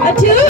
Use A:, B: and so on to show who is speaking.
A: A two.